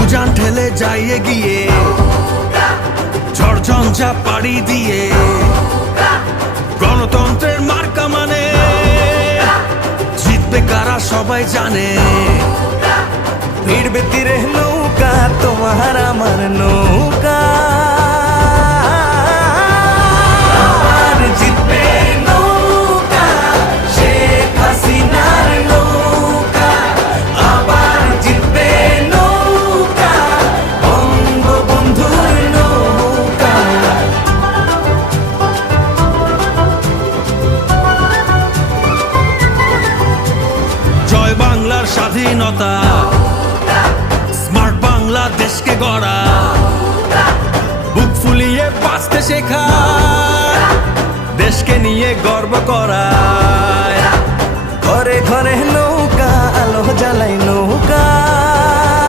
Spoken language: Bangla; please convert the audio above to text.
উজান ঠেলে যাই এগিয়ে, ঝড়ঝঞ্ঝা পাড়ি দিয়ে, গণতন্ত্রের মার্কা মানে জিতবে কারা সবাই জানে। ভিড়বে তীরে নৌকা, তোমার আমার নৌকা, আর জিতবে নৌকা, শেখ হাসিনার নৌকা, আবার জিতবে নৌকা, বঙ্গবন্ধুর নৌকা। জয় বাংলার স্বাধীনতা, স্মার্ট বাংলাদেশকে গড়া, বুক ফুলিয়ে বাঁচতে শেখা, দেশকে নিয়ে গর্ব করা। ঘরে ঘরে নৌকা, আলো জ্বালাই